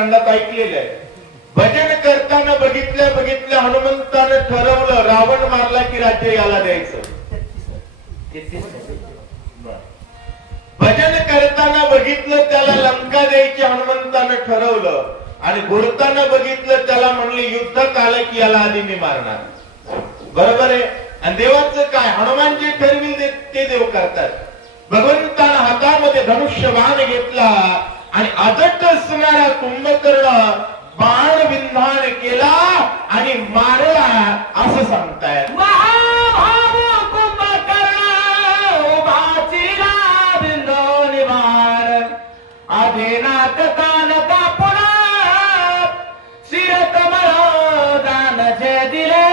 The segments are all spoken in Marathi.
खंडात ऐकलेलं आहे. भजन करताना बघितल्या हनुमंतानं ठरवलं रावण मारला की राज्य याला द्यायचं. भजन करताना बघितलं त्याला लंका द्यायची हनुमंतानं ठरवलं आणि घोरताना बघितलं त्याला म्हणले युद्धात आलं की याला आधी मी मारणार. बरोबर आहे. आणि देवाचं काय, हनुमान जे ठरविल ते देव करतात. भगवंतानं हातामध्ये धनुष्यबाण घेतला आणि अजट असणारा कुंभकर्ण बाण विंधान केला आणि मारला असं सांगताय. आधीनाथ कान कापुना शिरकमळ दान जे दिले.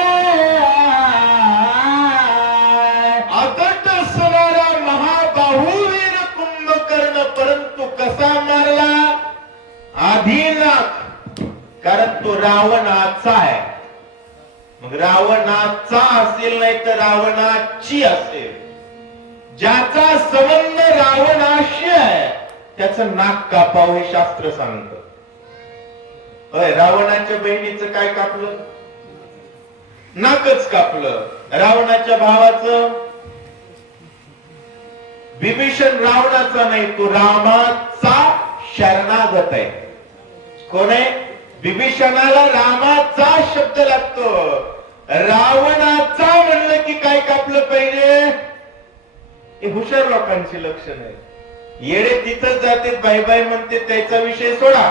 अगट असणारा महाबाहुवीर कुंभकर्ण परंतु कसा मारला? आधीनाथ, कारण तो रावणाचा आहे. मग रावणाचा असेल नाही तर रावणाची असेल. ज्याचा संबंध रावणाशी आहे त्याचं नाक कापावं हे शास्त्र सांगतं. रावणाच्या बहिणीचं काय कापलं? नाकच कापलं. रावणाच्या भावाचं, विभीषण रावणाचा नाही, तो रामाचा शरणागत आहे. कोण आहे? विभीषणाला रामाचा शब्द लागतो. रावणाचा म्हणलं की काय कापलं पाहिजे? हे हुशार लोकांची लक्षण आहे. येडे तिथंच जाते, बाय बाय म्हणते, त्याचा विषय सोडा.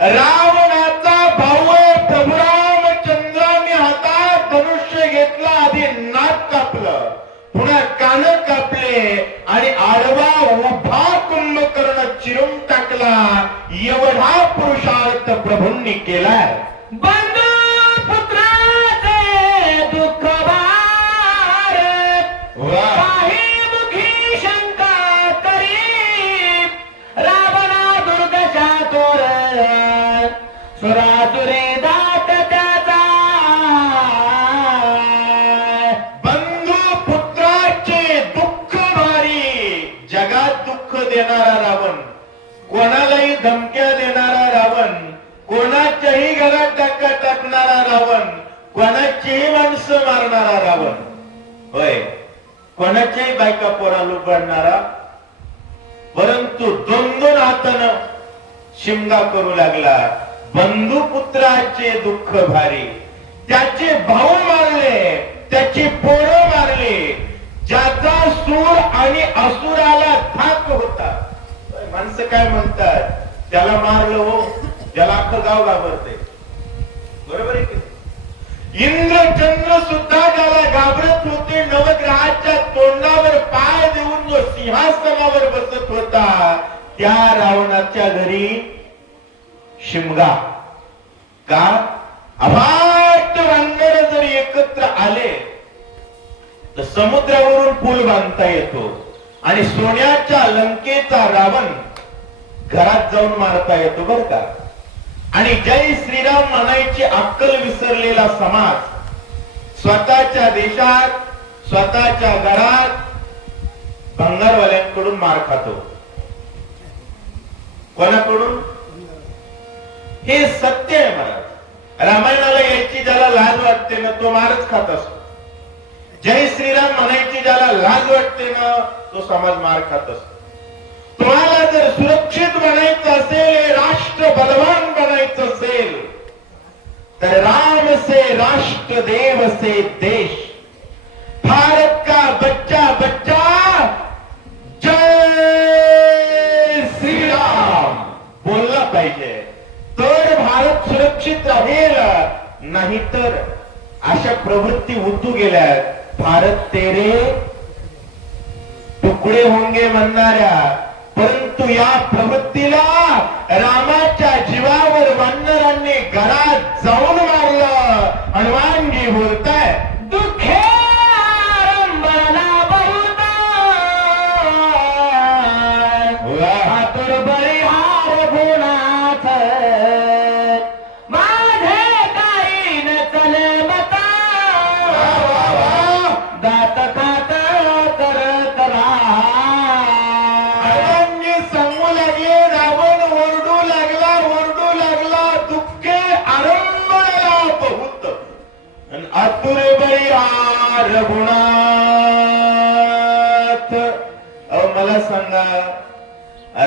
रावणाचा भाऊ प्रभू रामचंद्रांनी हातात धनुष्य घेतला, आधी नाक कापलं, पुन्हा कान कापले आणि आडवा उभा कुंभकर्ण चिरून टाकला. एवढा पुरुषार्थ प्रभूंनी केलाय. बंधू पुत्राचे दुःख भार काही मुखी शंका करी. रावणा दुर्दशा तोर सुरासुरे दात त्याचा. बंधू पुत्राचे दुःख भारी. जगात दुःख देणारा रावण, कोणालाही धमक्या देणारा रावण, कोणाच्याही घरात धक्का टाकणारा रावण, कोणाचीही माणसं मारणारा रावण, होय, कोणाच्याही बायका पोरा लुबाडणारा, परंतु दोन दोन हातानं शिमगा करू लागला. बंधुपुत्राचे दुःख भारी. त्याचे भाऊ मारले, त्याची पोरं मारली. ज्याचा सूर आणि असुराला धाक होता. माणसं काय म्हणतात? त्याला मारलं हो, ज्याला अख्खं गाव घाबरते. बरोबर आहे की? इंद्रचंद्र सुद्धा ज्याला घाबरत होते, नवग्रहाच्या तोंडावर पाय देऊन जो सिंहासनावर बसत होता, त्या रावणाच्या घरी शिमगा. का? अफाट वानर जरी एकत्र आले तर समुद्रावरून पूल बांधता येतो आणि सोन्याच्या लंकेचा रावण घरात जाऊन मारता येतो बर का. आणि जय श्रीराम म्हणायची अक्कल विसरलेला समाज स्वतःच्या देशात, स्वतःच्या घरात भंगारवाल्यांकडून मार खातो. कोणाकडून? हे सत्य आहे महाराज. रामायणाला यायची ज्याला लाज वाटते ना तो मारच खात असतो. जय श्रीराम म्हणायची ज्याला लाज वाटते ना तो समाज मार खात असतो. तुम्हाला जर सुरक्षित बनायचं असेल, राष्ट्र बलवान बनायचं असेल तर राम से राष्ट्र, देव से देश, भारत का बच्चा बच्चा जय श्रीराम बोलला पाहिजे, तर भारत सुरक्षित राहील. नाहीतर अशा प्रवृत्ती उतू गेल्यात. भारत तेरे तुकडे होंगे म्हणणाऱ्या, परंतु या प्रवृत्तीला रामाच्या जीवावर वानरांनी घरात जाऊन मारलं. हनुमानजी बोलताय, दुःखे आरंभला बहुता आतुर बलिहार गुणाथ. माझे काही न चले मता दात खात करत राहा. सांगू लागे, रावण ओरडू लागला. आतुर बळीहा रघुनाथ. अहो मला सांगा,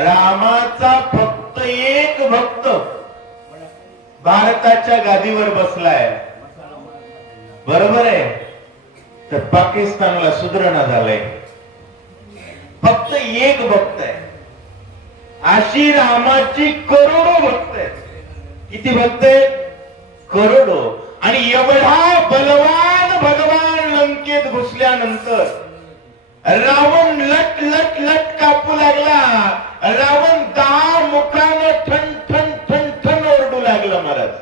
रामाचा फक्त एक भक्त भारताच्या गादीवर बसलाय, बरोबर आहे, तर पाकिस्तानला सुधारणा झालंय. फक्त एक भक्त आहे. अशी रामाची करोडो भक्त आहेत. किती भक्त आहेत? करोडो. आणि एवढा बलवान भगवान लंकेत घुसल्यानंतर रावण लट लट लट कापू लागला. रावण 10 मुखानं ठण ठण ठण ठण ओरडू लागला. महाराज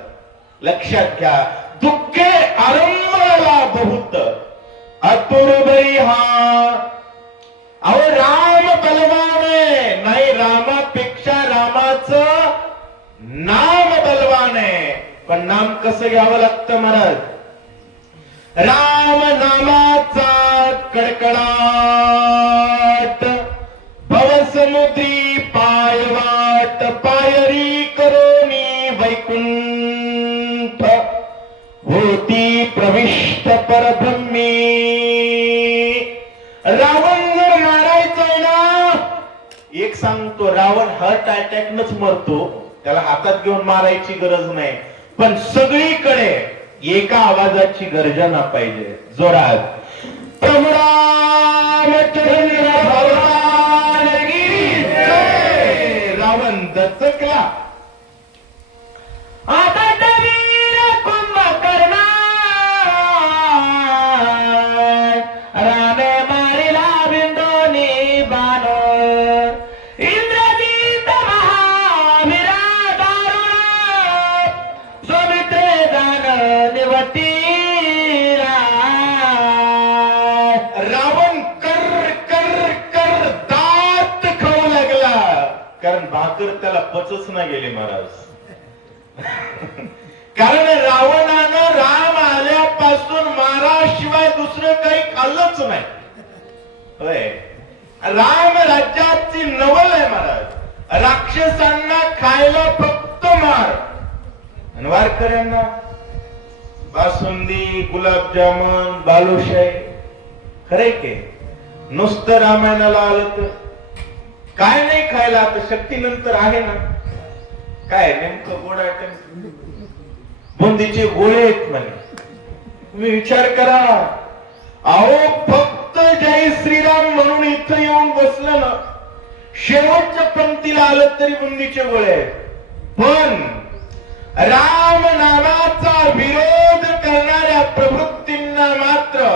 लक्षात घ्या, दुःखे आरंभला बहुत आतुर बळीहा. अहो राम बलवान आहे, नाही रामापेक्षा रामाचं नाम बलवान आहे. पण नाम कसं घ्यावं लागतं महाराज? राम नामाचा कडकडाट भवसमुद्री पायवाट पायरी करोनी वैकुंठ होती प्रविष्ट परब्रह्मी. रावण जर मारायचा ना, एक सांगतो, रावण हार्ट अटॅकनच मरतो, त्याला हातात घेऊन मारायची गरज नाही. पण सगळीकडे एका आवाजाची गर्जना पाहिजे, जोरात. प्रभू रामचंद्र भगवान की जय. रावण दचकला. आता वीर कुंभकर्ण रामे मारिला बिंदोनी बाण. इंद्रजित महावीरा दारुण सौमित्रे दान निवतीला. रावण कर कर कर दात खाऊ लागला, कारण भाकर त्याला पचच नाही गेली महाराज. कारण रावणानं राम आल्यापासून माराशिवाय दुसरं काही खाल्लंच नाही. होय, राम राज्याची नवल आहे महाराज. राक्षसांना खायला फक्त मार, आणि वारकऱ्यांना बासुंदी, गुलाबजामुन, बालुशाही. खरे की नुसतं रामायणाला आलं तर काय नाही खायला. आता शक्ती नंतर आहे ना, काय नेमकं गोड आयटम? बुंदीचे गोळे आहेत म्हणे. तुम्ही विचार करा. अहो फक्त जय श्रीराम म्हणून इथं येऊन बसलं ना, शेवटच्या पंक्तीला आलं तरी बुंदीचे गोळे आहेत. पण राम नामाचा विरोध करणाऱ्या प्रवृत्तींना मात्र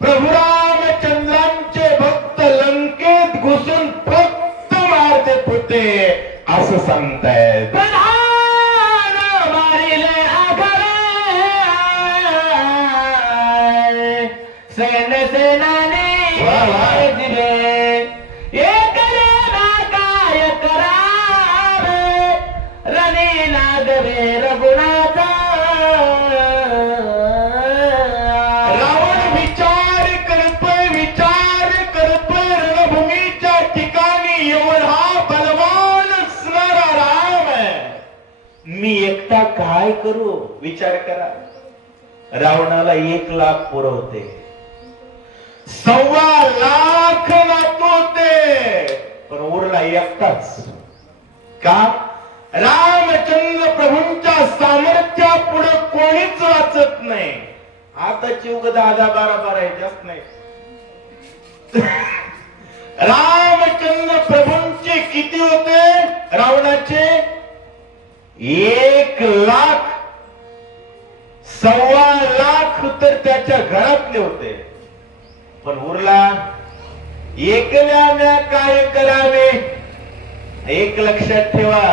प्रभू रामचंद्रांचे भक्त लंकेत घुसून फक्त मारते होते असं सांगतायत. प्रधान मारिले आघाडे सैन्य सेनानी दिले. एकले ना काय करावे रणी नागवे रघुनाथा. रावण विचार करतोय रणभूमीच्या ठिकाणी एवढा बलवान असणारा राम आहे, मी एकटा काय करू? विचार करा. रावणाला 1,00,000 पुरवते, 1,25,00,000 नातू होते, पण उरला एकटाच. का? रामचंद्र प्रभूंच्या सामर्थ्या पुढे कोणीच वाचत नाही. आताची उग 10-12 आहे, जास्त नाही. रामचंद्र प्रभूंचे किती होते? रावणाचे 1,00,000. 1,25,00,000 तर त्याच्या घरातले होते, पण उरला एकल्याने काय करावे? एक लक्षात ठेवा,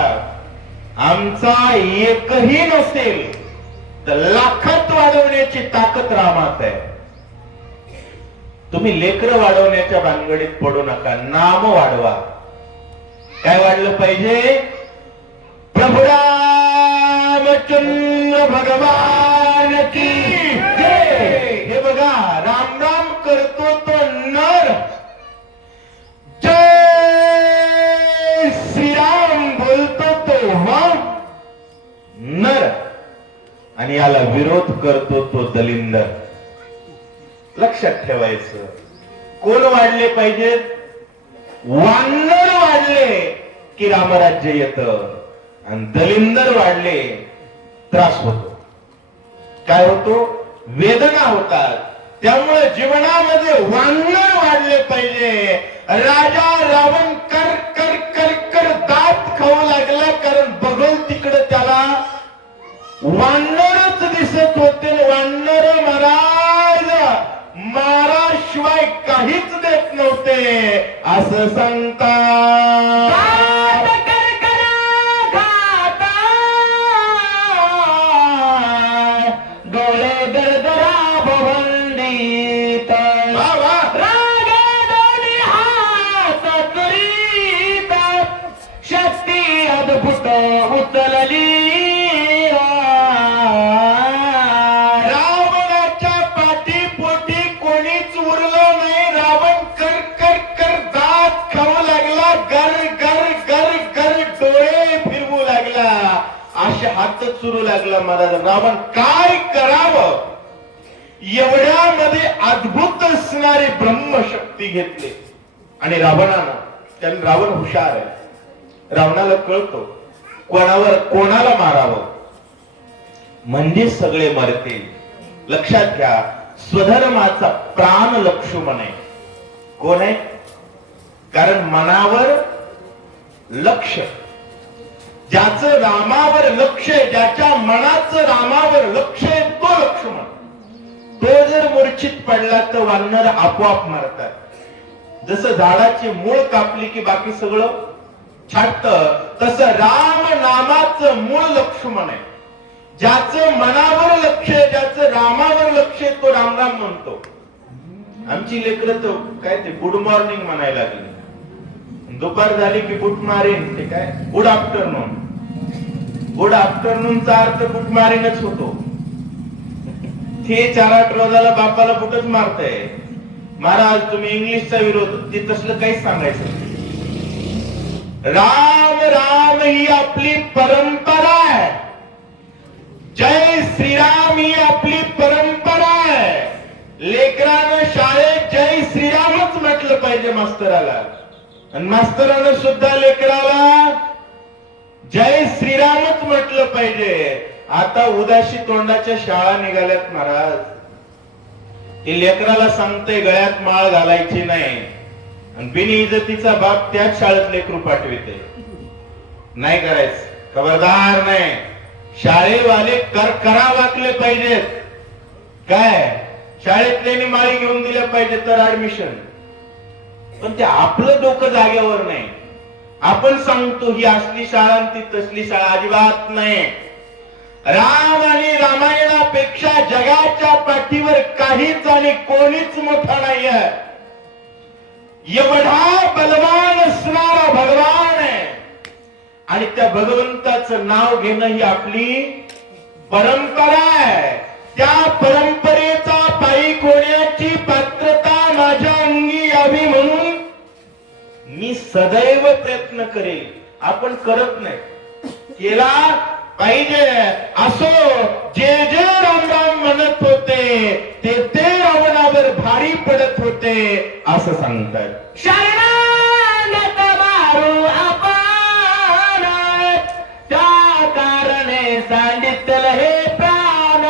आमचा एकही नसेल तर लाखात वाढवण्याची ताकद रामात आहे. तुम्ही लेकरं वाढवण्याच्या भानगडीत पडू नका, नाम वाढवा. काय वाढलं पाहिजे? प्रभू रामचंद्र भगवान की जय. हे बघा, राम राम करतो तो नर, जय श्रीराम बोलतो तो नर. आणि याला विरोध करतो तो दलिंदर. लक्षात ठेवायचं. कोण वाढले पाहिजेत? वानर वाढले की रामराज्य येतं, आणि दलिंदर वाढले त्रास होतो. काय होतो? वेदना होतात. त्यामुळे जीवनामध्ये वानर वाढले पाहिजे. राजा रावण कर कर कर कर दात खाऊ लागला, कारण बघल तिकडे त्याला वानरच दिसत होते. वानर महाराज माराशिवाय काहीच देत नव्हते असं सांगतात. डोळे गरगरा भवंडीत, रागाडोली हात करीत, शक्ती अद्भुत उचलली. रावणाच्या पाठीपोटी कोणीच उरलं नाही. रावण कर कर कर दात खाऊ लागला, गर गर गर गर डोळे फिरवू लागला, अशा हातच सुरू लागला. महाराज रावण काय करावं, एवढ्यामध्ये अद्भुत असणारी ब्रह्मशक्ती घेतली. आणि रावण हुशार आहे. रावणाला कळतो कोणाला मारावं म्हणजे सगळे मरतील. लक्षात घ्या, स्वधर्माचा प्राण लक्ष्मण आहे. कोण आहे? कारण मनावर लक्ष, ज्याचं रामावर लक्ष आहे, ज्याच्या मनाचं रामावर लक्ष आहे, तो लक्ष्मण. तो जर मूर्छित पडला तर वानर आपोआप मारतात. जसं झाडाची मूळ कापली की बाकी सगळं छाटतं, तसं राम नामाचं मूळ लक्ष्मण आहे. ज्याचं मनावर लक्ष आहे, ज्याचं रामावर लक्ष आहे, तो राम राम म्हणतो. आमची लेकरं तर काय ते गुड मॉर्निंग म्हणायला लागली. दुपार झाली की गुड मॉर्निंग, ते काय गुड आफ्टरनून. गुड आफ्टरनूनचा अर्थ गुड मॉर्निंगच होतो. ते 4-8 रोजाला बापाला कुठंच मारताय. महाराज तुम्ही इंग्लिशचा विरोध, ते तसलं काहीच सांगायचं नाही. राम राम ही आपली परंपरा आहे. जय श्रीराम ही आपली परंपरा आहे. लेकरानं शाळेत जय श्रीरामच म्हटलं पाहिजे मास्तराला, आणि मास्तरानं सुद्धा लेकराला जय श्रीरामच म्हटलं पाहिजे. आता उदाशी तोंडाच्या शाळा निघाल्यात महाराज. ते लेकराला सांगते गळ्यात माळ घालायची नाही, आणि बिनी इज्जतीचा बाप त्याच शाळेत लेकरू पाठविते. नाही करायचं, खबरदार नाही. शाळेवाले करा वाकले पाहिजेत. काय शाळेतल्यानी माळी घेऊन दिल्या पाहिजे तर ऍडमिशन. पण ते आपलं डोकं जागेवर नाही. आपण सांगतो ही असली शाळा ती तसली शाळा, अजिबात नाही. राम आणि रामायणापेक्षा जगाच्या पाठीवर काहीच आणि कोणीच मोठा नाही आहे. एवढा बलवान असणारा भगवान आहे, आणि त्या भगवंताचं नाव घेणं ही आपली परंपरा आहे. त्या परंपरेचा पायी होण्याची पात्रता माझ्या अंगी यावी म्हणून मी सदैव प्रयत्न करेल. आपण करत नाही, केला पाहिजे. असो जे जे रामराम म्हणत होते ते रावणावर भारी पडत होते असं सांगतात. शरणागत मारू आपण, त्या कारणे सांगितलं हे प्राण.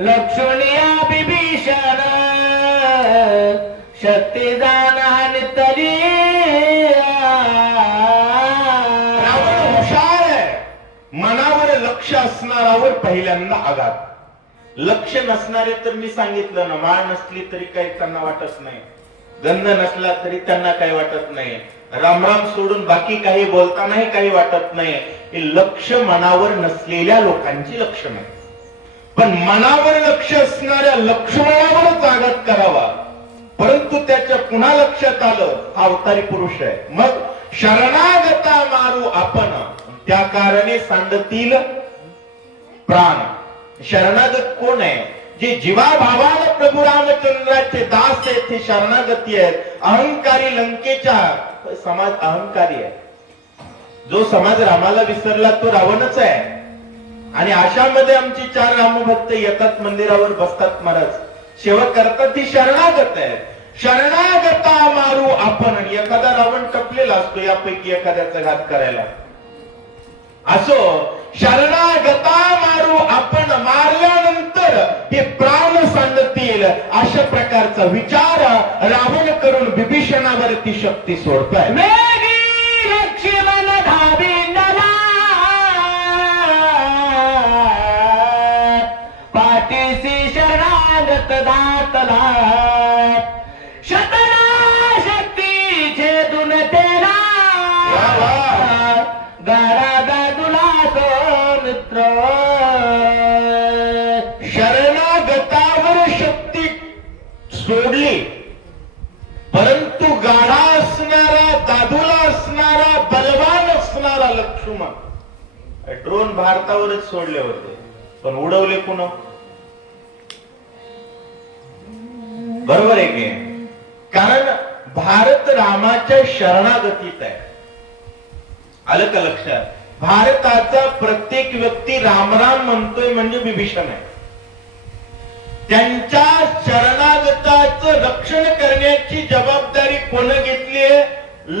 लक्ष्मणिया बिभीषण शक्ती जाण हानितली. मनावर लक्ष असणारावर पहिल्यांदा आघात. लक्ष नसणारे तर मी सांगितलं ना, माळ नसली तरी काही त्यांना वाटत नाही, गंध नसला तरी त्यांना काही वाटत नाही, रामराम सोडून बाकी काही बोलतानाही काही वाटत नाही. हे लक्ष मनावर नसलेल्या लोकांची लक्षणं. पण मनावर लक्ष असणाऱ्या लक्ष्मणावरच आघात करावा. परंतु त्याच्या पुन्हा लक्षात आलं हा अवतारी पुरुष आहे. मग शरणागता मारू आपण, त्या कारणे सांडतील प्राण. शरणागत कोण आहे? जे जीवाभावानं प्रभू रामचंद्राचे दास आहेत, ते शरणागती आहेत. अहंकारी लंकेच्या समाज अहंकारी आहे. जो समाज रामाला विसरला तो रावणच आहे. आणि अशामध्ये आमची 4 रामभक्त येतात, मंदिरावर बसतात, महाराज सेवा करतात. ती शरणागत आहे. शरणागता मारू आपण. आणि एखादा रावण टपलेला असतो यापैकी एखाद्याचा घात करायला. असो, शरणागता मारू आपण. मारल्यानंतर हे प्राण सांडतील अशा प्रकारचा विचार रावण करून विभीषणावरती शक्ती सोडताय. वेगी लक्ष्मण धाविंडला पाठीसी शरणागत दातला शतना शक्ती छेदून तेला गाडा गादुला तो मित्र. शरणागतावर शक्ती सोडली, परंतु गाढा असणारा, दादूला असणारा, बलवान असणारा लक्ष्मण ड्रोन भारतावरच सोडले होते, पण उडवले कुणा? बरोबर आहे की? कारण भारत रामाच्या शरणागतीत आहे. आलं का लक्षात? भारताचा प्रत्येक व्यक्ती रामराम म्हणतोय म्हणजे विभीषण आहे. त्यांच्या शरणागताचं रक्षण करण्याची जबाबदारी कोण घेतली?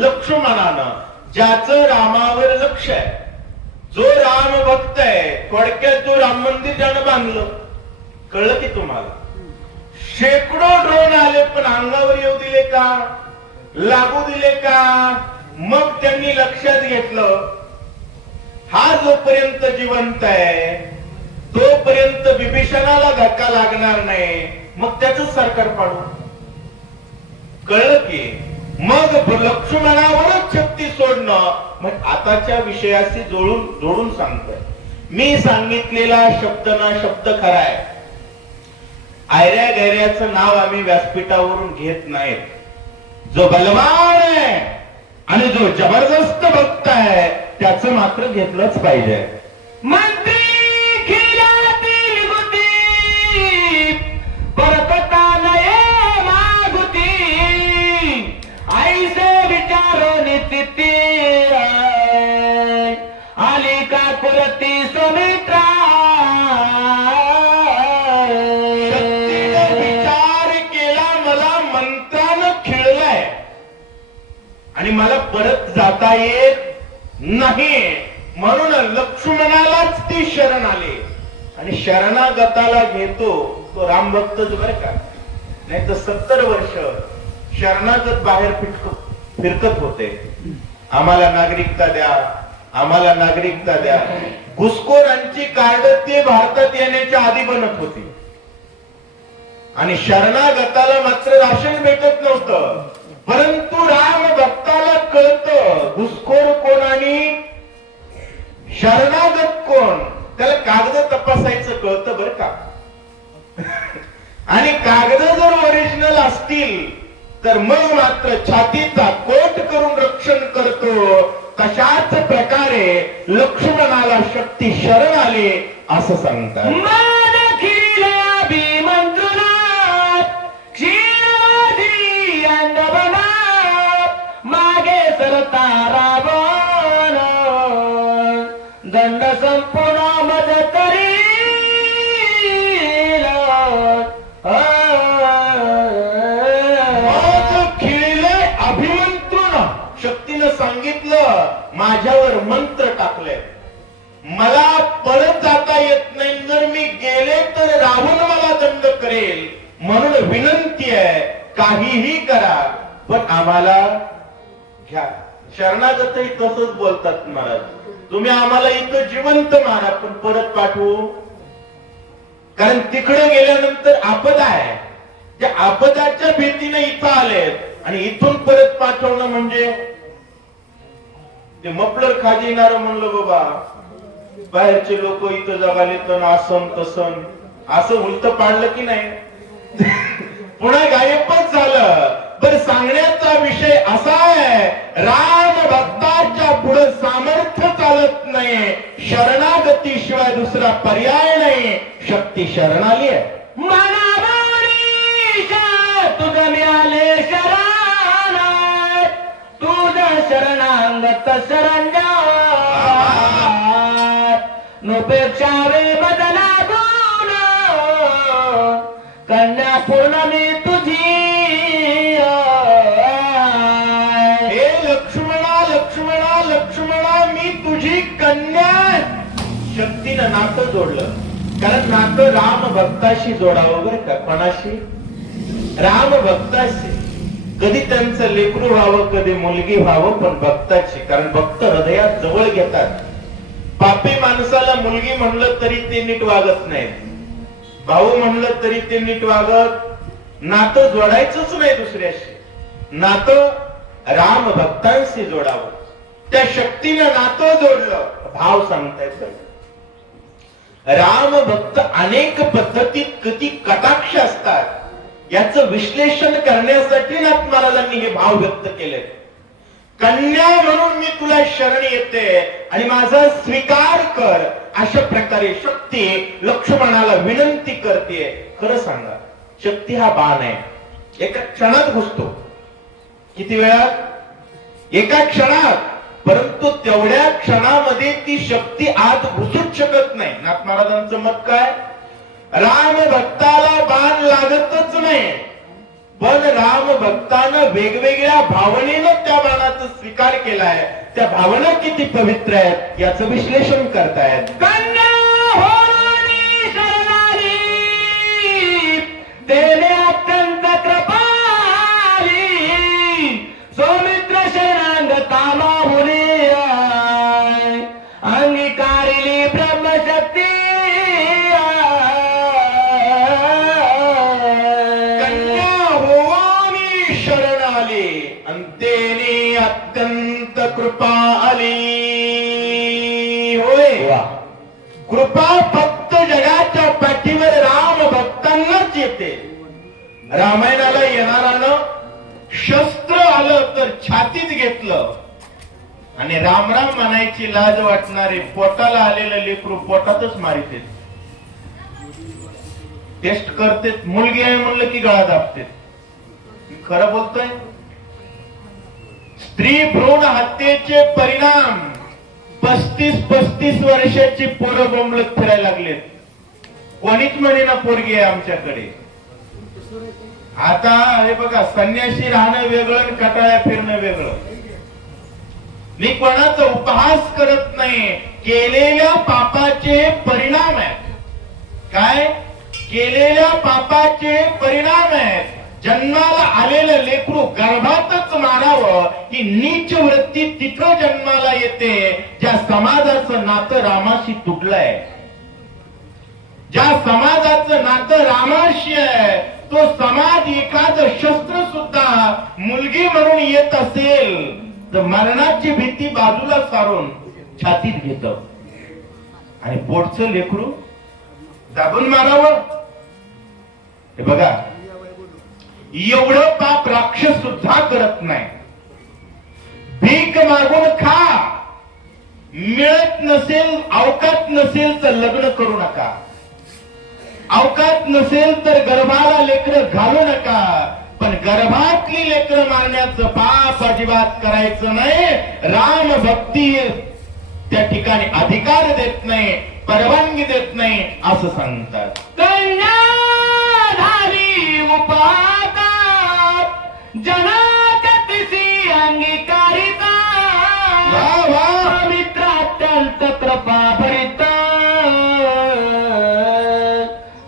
लक्ष्मणानं, ज्याचं रामावर लक्ष आहे, जो राम भक्त आहे. थोडक्यात जो राम मंदिर ज्यानं बांधलं. कळलं की तुम्हाला? शेकडो ड्रोन आले, पण अंगावर येऊ दिले का? लागू दिले का? मग त्यांनी लक्षात घेतलं, हा जोपर्यंत जिवंत आहे तोपर्यंत विभीषणाला धक्का लागणार नाही, मग त्याच सरकार पाडू. कळलं की? मग लक्ष्मणावरच शक्ती सोडणं. मग आताच्या विषयाशी जोडून सांगतोय. मी सांगितलेला शब्द ना शब्द खरा आहे. आयऱ्या गैऱ्याचं नाव आम्ही व्यासपीठावरून घेत नाहीत. जो बलवान आहे आणि जो जबरदस्त भक्त आहे त्याचं मात्र घेतलंच पाहिजे. मंत्री खिलातील गुती परतता नये मागुती ऐसे विचारो निती आली का पुरती सुमित्रा. शक्तीने विचार केला, मला मंत्रानं खिळलाय आणि मला परत जाता येत नाही, म्हणून लक्ष्मणालाच ती शरण आली. आणि शरणागताला घेतो तो राम भक्तच बरं का. नाही तर 70 वर्ष शरणागत बाहेर फिरकत होते. आम्हाला नागरिकता द्या, आम्हाला नागरिकता द्या. घुसखोरांची कार्ड ते भारतात येण्याच्या आधी बनत होती आणि शरणागताला मात्र राशन भेटत नव्हतं. परंतु राम भक्ताला कळतं घुसखोर कोण आणि शरणागत कोण. त्याला कागद तपासायचं कळतं बरं का. आणि कागद जर ओरिजिनल असतील तर मग मात्र छातीचा कोट करून रक्षण करतो. तशाच प्रकारे लक्ष्मणाला शक्ती शरण आली असं सांगतात. मान खिळल्या भीमंजुनाथ क्षीरवादी अंगबना मागे सरता रावण दंड संपूर्ण मदतरी खिळले अभिमंत्रण. शक्तीनं सांगितलं माझ्यावर मंत्र टाकले, मला पळत जाता येत नाही, जर मी गेले तर रावण मला दंड करेल, म्हणून विनंती आहे काहीही करा पण आम्हाला घ्या. शरणागतही तसंच बोलतात महाराज, तुम्ही आम्हाला इथं जिवंत मारा पण परत पाठवू. कारण तिकडे गेल्यानंतर आपद आहे, त्या आपदाच्या भीतीने इथं आलेत आणि इथून परत पाठवणं म्हणजे ते मफलर खाजिनार म्हणलं बाबा. बाहेरचे लोक इथं जगाले तर आसन तसन असं उलट पाडलं की नाही. पुन्हा गायबच झालं. पण सांगण्याचा विषय असा आहे, राम भक्ताच्या पुढे सामर्थ्य चालत नाही, शरणागतीशिवाय दुसरा पर्याय नाही. शक्ती शरण आली आहे. तुझ मिळाले शरण तुझ शरणांगत शरण नोपेक्षावे बदला गुण कन्या पूर्ण मी तुझी हे लक्ष्मणा लक्ष्मणा लक्ष्मणा मी तुझी कन्या. शक्तीनं नातं जोडलं. कारण नातं राम भक्ताशी जोडावं बरं का. कोणाशी? राम भक्ताशी. कधी त्यांचं लेकरू व्हावं, कधी मुलगी व्हावं, पण भक्ताची. कारण भक्त हृदयात जवळ घेतात. पापी माणसाला मुलगी म्हणलं तरी ते नीट वागत नाही, भाऊ म्हणलं तरी ते नीट वागत. नातं जोडायचंच नाही दुसऱ्याशी. नातं राम भक्तांशी जोडावं. त्या शक्तीनं नातं जोडलं. भाव सांगतायत राम भक्त अनेक पद्धतीत किती कटाक्ष असतात याचं विश्लेषण करण्यासाठी नाथ महाराजांनी हे भाव व्यक्त केले. कन्या म्हणून मी तुला शरण येते आणि माझा स्वीकार कर, अशा प्रकारे शक्ती लक्ष्मणाला विनंती करते. खरं सांगा, शक्ती हा बाण आहे, एका क्षणात घुसतो. किती वेळात? एका क्षणात. परंतु तेवढ्या क्षणामध्ये ती शक्ती आत घुसूच शकत नाही. नाथ महाराजांचं मत काय? राम भक्ताला बाण लागतच नाही, पण राम भक्तानं वेगवेगळ्या भावनेनं त्या बाणाचा स्वीकार केलाय. त्या भावना किती पवित्र आहेत याचं विश्लेषण करतायत. कन्या होणी शरणाली तेने अत्यंत कृपाली सौमित्र शरणांग तामा मुली अंगीकारिली ब्रह्मशक्ती अंतेने अत्यंत कृपा आली. होय, कृपा फक्त जगाच्या पाठीवर राम भक्तांनाच येते. रामायणाला येणारानं शस्त्र आलं तर छातीत घेतलं आणि राम राम म्हणायची लाज वाटणारे पोटाला आलेलं लेकरू पोटातच मारित. टेस्ट करते, मुलगी आहे म्हणलं की गळा दाबते. खरं बोलतोय? स्त्री भ्रूण हत्येचे परिणाम 35-35 वर्षाची पोरं बोंबलत फिरायला लागलेत. कोणीच म्हणे ना पोरगी आहे आमच्याकडे. आता हे बघा, संन्यासी राहणं वेगळं आणि कटाळ्या फिरणं वेगळं. मी कोणाचा उपहास करत नाही. केलेल्या पापाचे परिणाम आहेत. काय? केलेल्या पापाचे परिणाम आहेत. जन्माला आलेलं लेकरू गर्भातच मारावं ही नीच वृत्ती तिथं जन्माला येते ज्या समाजाचं नातं रामाशी तुटलंय. ज्या समाजाचं नातं रामाशी आहे तो समाज एखादं शस्त्र सुद्धा मुलगी म्हणून येत असेल तर मरणाची भीती बाजूला सारून छातीत घेत आणि पोटचं लेकरू दाबून मारावं. हे बघा, एवढं पाप राक्षस सुद्धा करत नाही. भीक मागून खा, मिळत नसेल, अवकात नसेल तर लग्न करू नका. अवकात नसेल तर गर्भाला लेकरं घालू नका. पण गर्भातली लेकरं मारण्याचं पाप अजिबात करायचं नाही. राम भक्ती त्या ठिकाणी अधिकार देत नाही, परवानगी देत नाही असं सांगतात. उपाता जनातिसी अंगीकारिता मित्र अत्यंत कृपा भरित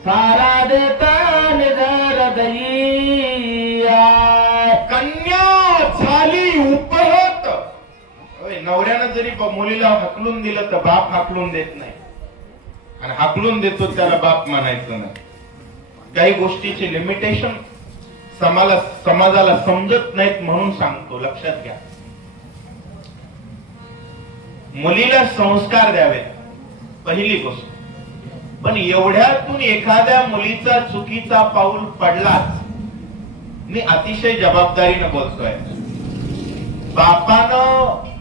सारा देता निधर दयी. कन्या झाली उपहत. नवऱ्यानं जरी मुलीला हाकलून दिलं तर बाप हाकलून देत नाही, आणि हाकलून देतो त्याला बाप म्हणायचं नाही. काही गोष्टीचे लिमिटेशन समाजाला समजत नाहीत म्हणून सांगतो, लक्षात घ्या. मुलीला संस्कार द्यावेत पहिली गोष्ट. पण एवढ्यातून एखाद्या मुलीचा चुकीचा पाऊल पडलाच, मी अतिशय जबाबदारीनं बोलतोय, बापानं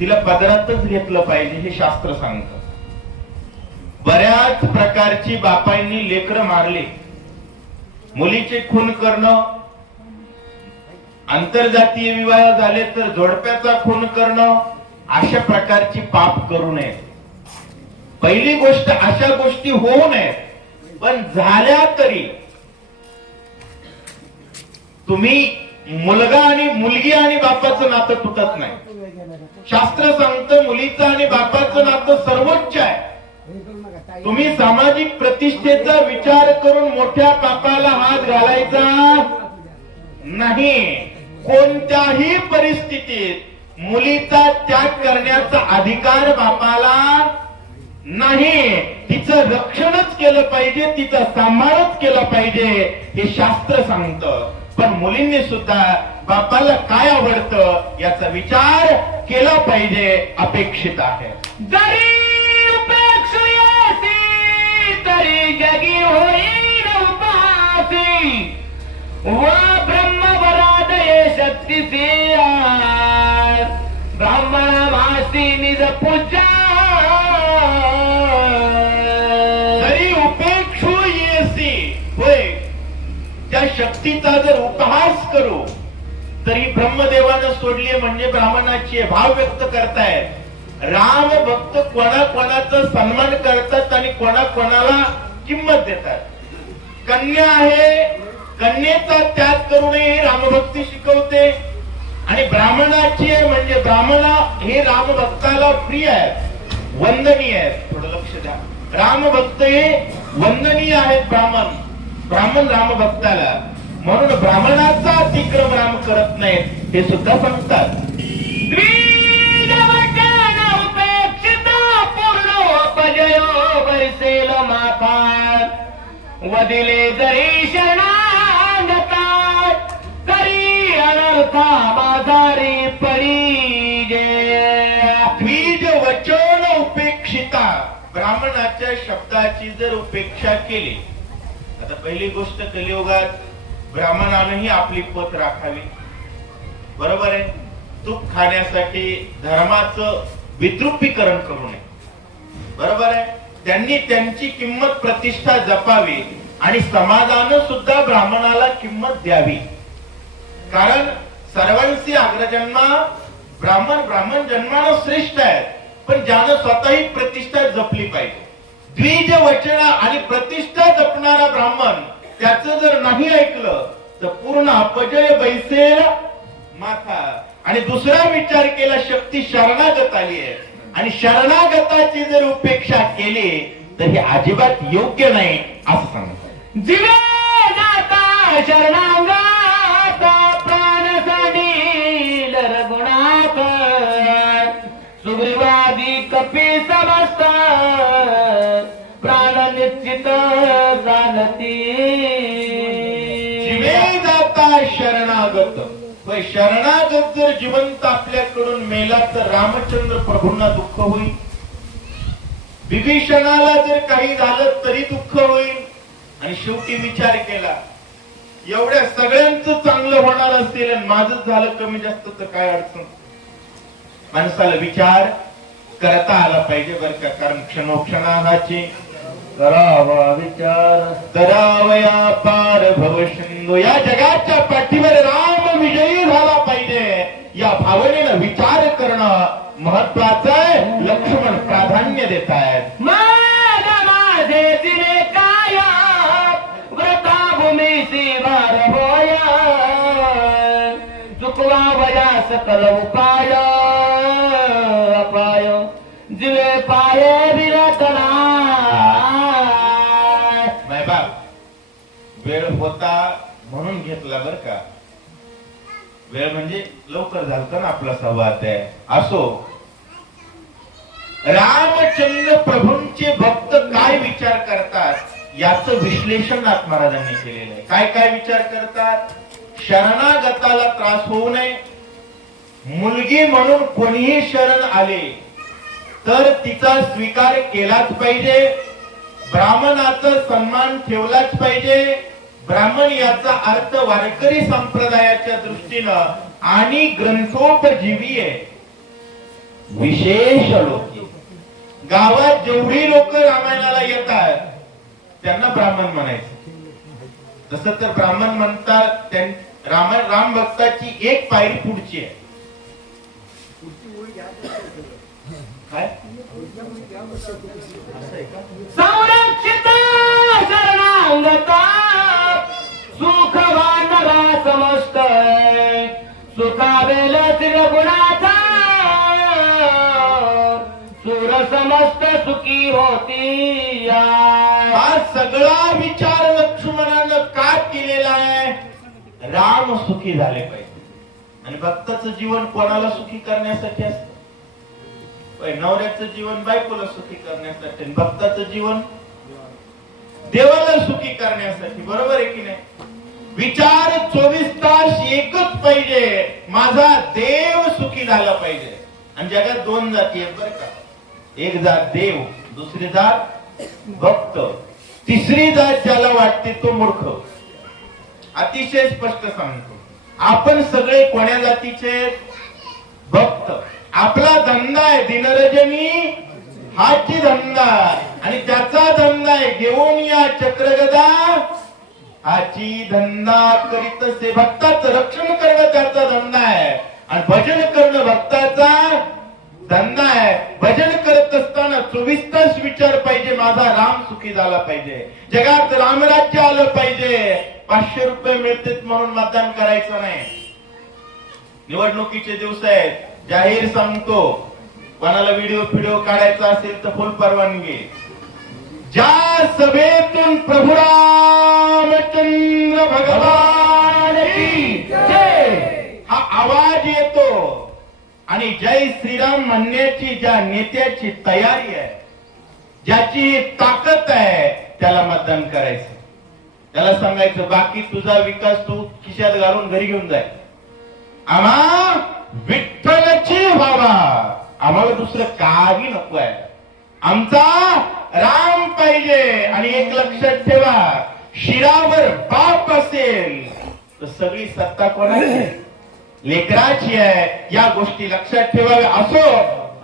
तिला पदरातच घेतलं पाहिजे हे शास्त्र सांगतं. बऱ्याच प्रकारची बापांनी लेकरं मारली. मुलीचे खून करणं, आंतरजातीय विवाह झाले तर जोडप्याचा खून करणं, अशा प्रकारची पाप करू नये. पहिली गोष्ट अशा गोष्टी होऊ नयेत, पण झाल्या तरी तुम्ही मुलगा आणि मुलगी आणि बापाचं नातं तुटत नाही. शास्त्र सांगतं मुलीचं आणि बापाचं नातं सर्वोच्च आहे. तुम्ही सामाजिक प्रतिष्ठेचा विचार करून मोठ्या पापाला हात घालायचा नाही. कोणत्याही परिस्थितीत मुलीचा त्याग करण्याचा अधिकार बापाला नाही. तिचं रक्षणच केलं पाहिजे, तिचा सांभाळच केला पाहिजे हे शास्त्र सांगतं. पण मुलींनी सुद्धा बापाला काय आवडतं याचा विचार केला पाहिजे, अपेक्षित आहे. जरी उपेक्षुयासी तरी जगी होईल उपासी व ब्रह्मवरादये शक्तीसी ब्राह्मणामासी निज पूजा. जरी उपेक्षू येसी, होय, त्या शक्तीचा जर उपहास करू तरी ब्रह्मदेवानं सोडली म्हणजे ब्राह्मणाची भाव व्यक्त करतायत. राम भक्त कोणाकोणाचा सन्मान करतात आणि कोणाकोणाला किंमत देतात. कन्या आहे, कन्येचा त्याग करू नये हे रामभक्ती शिकवते. आणि ब्राह्मणाची आहे म्हणजे ब्राह्मण हे रामभक्ताला प्रिय आहेत, वंदनीय आहेत. थोडं लक्ष द्या, रामभक्त हे वंदनीय आहेत. ब्राह्मण रामभक्ताला, म्हणून ब्राह्मणाचा अतिक्रम राम करत नाहीत हे सुद्धा सांगतात. उपेक्षिता पूर्णोपजयो बैसेल माता वदिले जरी शरणागता तरी अनर्था माझारी पडीजे. द्विज वचन उपेक्षिता, ब्राह्मणाच्या शब्दाची जर उपेक्षा केली. आता पहिली गोष्ट कलियुगात ब्राह्मणानेही आपली पत राखावी. बरोबर आहे. तूप खाण्यासाठी धर्माचं विद्रुपीकरण करू नये. बरोबर आहे. त्यांनी त्यांची किंमत प्रतिष्ठा जपावी आणि समाजानं सुद्धा ब्राह्मणाला किंमत द्यावी. कारण सर्वांशी अग्रजन्मा ब्राह्मण जन्मानं श्रेष्ठ आहेत, पण ज्यानं स्वतःही प्रतिष्ठा जपली पाहिजे. द्विज वचन आणि प्रतिष्ठा जपणारा ब्राह्मण त्याचं जर नाही ऐकलं तर पूर्ण अपजय बैसेल माथा. आणि दुसरा विचार केला, शक्ती शरणागत आली आहे आणि शरणागताची जर उपेक्षा केली तर हे अजिबात योग्य नाही असं सांगतात. जीवे जाता शरणागत प्राण साडील रघुनाथ सुग्रीवादी कपी समस्त प्राण निश्चित जागती. जीवे जाता शरणागत, शरणागत जर जिवंत आपल्याकडून मेला तर रामचंद्र प्रभूंना दुःख होईल. विभीषणाला जर काही झालं तरी दुःख होईल. आणि शेवटी विचार केला, एवढ्या सगळ्यांचं चांगलं होणार असेल आणि माझंच झालं कमी जास्त तर काय अडचण. माणसाला विचार करता आला पाहिजे बरं का. कारण क्षणोक्षणाची करावा विचार करावया पार भवसिंधू. या जगाच्या पाठीवर राम विजयी झाला पाहिजे या भावनेनं विचार करणं महत्वाचं आहे. लक्ष्मण प्राधान्य देत आहेत. माझे तिने काय व्रताभूमीसी भार होया चुकवा वया सकल उपाय अपाय जिवे पाये विरतना. वेळ होता म्हणून घेतला बर का. वेळ म्हणजे लवकर झालता ना आपला संवाद आहे. असो, रामचंद्र प्रभूंचे भक्त काय विचार करतात याचं विश्लेषण नाथ महाराजांनी केलेलं आहे. काय काय विचार करतात. शरणागताला त्रास होऊ नये. मुलगी म्हणून कोणीही शरण आले तर तिचा स्वीकार केलाच पाहिजे. ब्राह्मणाचा सन्मान ठेवलाच पाहिजे. ब्राह्मण याचा अर्थ वारकरी संप्रदायाच्या दृष्टीनं आणि ग्रंथोपजीवीय विशेष लोक. गावात जेवढी लोक रामायणाला येतात त्यांना ब्राह्मण म्हणायचं. जसं तर ब्राह्मण म्हणतात राम भक्ताची एक पायरी पुढची आहे. काय संरक्षित शरणांगता सुखवान समस्त सुखावेल त्रिगुणाचा सुर समस्त सुखी होती या. हा सगळा विचार लक्ष्मणानं का केलेला आहे? राम सुखी झाले पाहिजे. आणि भक्ताचं जीवन कोणाला सुखी करण्यासाठी असतं? नवऱ्याचं जीवन बायकोला सुखी करण्यासाठी, भक्ताचं जीवन देवाला सुखी करण्यासाठी. बरोबर आहे की नाही? विचार 24 तास एकच पाहिजे, माझा देव सुखी झाला पाहिजे. आणि जगात दोन जाती आहेत बरं का. एक जात देव, दुसरी जात भक्त, तिसरी जात ज्याला वाटते तो मूर्ख. अतिशय स्पष्ट सांगतो, आपण सगळे कोण्या जातीचे? भक्त. आपला धंदा आहे दिनरजनी हाची धंदा, आणि त्याचा धंदा आहे घेऊन या चक्रगदा हाची धंदा करीत असे. भक्ताचं रक्षण करणं त्याचा धंदा आहे, आणि भजन करणं भक्ताचा धंदा आहे. भजन करत असताना 24 तास विचार पाहिजे, माझा राम सुखी झाला पाहिजे, जगात रामराज्य आलं पाहिजे. 500 रुपये मिळतात म्हणून मतदान करायचं नाही. निवडणुकीचे दिवस आहेत, जाहीर सांगतो, कोणाला व्हिडिओ काढायचा असेल तर फुल परवानगी. ज्या सभेतून प्रभू रामचंद्र भगवान की जय हा आवाज येतो आणि जय श्रीराम म्हणण्याची ज्या नेत्याची तयारी आहे, ज्याची ताकद आहे, त्याला मतदान करायचं. त्याला सांगायचं बाकी तुझा विकास तू खिशात घालून घरी घेऊन जाय, आम्हा विठ्ठलाची व्हावा, आम्हाला दुसरं काही नको आहे, आमचा राम पाहिजे. आणि एक लक्षात ठेवा, शिरावर बाप असेल तर सगळी सत्ता कोणाची? लेकराची आहे. या गोष्टी लक्षात ठेवाव्या. असो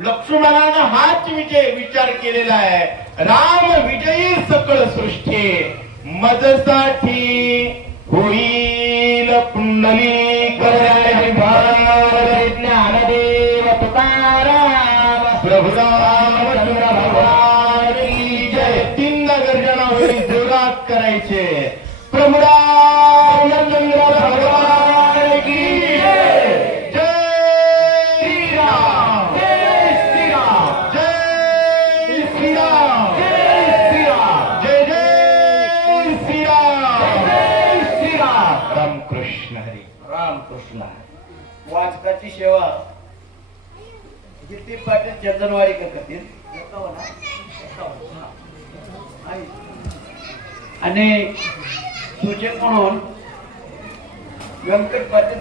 लक्ष्मणानं हाच विचार केलेला आहे, राम विजयी सकळ सृष्टी मजसाठी होईल पुंडलिक ज्ञानदेव तुकाराम प्रभु रामचंद्र भगवान की जय. 3दा गर्जना होईल, जोरात करायचे. प्रभु रामचंद्र भगवान की जय. जय श्रीराम, जय श्रीराम, जय श्रीराम, जय श्रीराम, जय जय श्रीराम, जय श्रीराम. रामकृष्ण हरी. रामकृष्ण. वाचकाची सेवा किती पाटील चंदनवारी करतील आणि सूचक म्हणून व्यंकट पाटील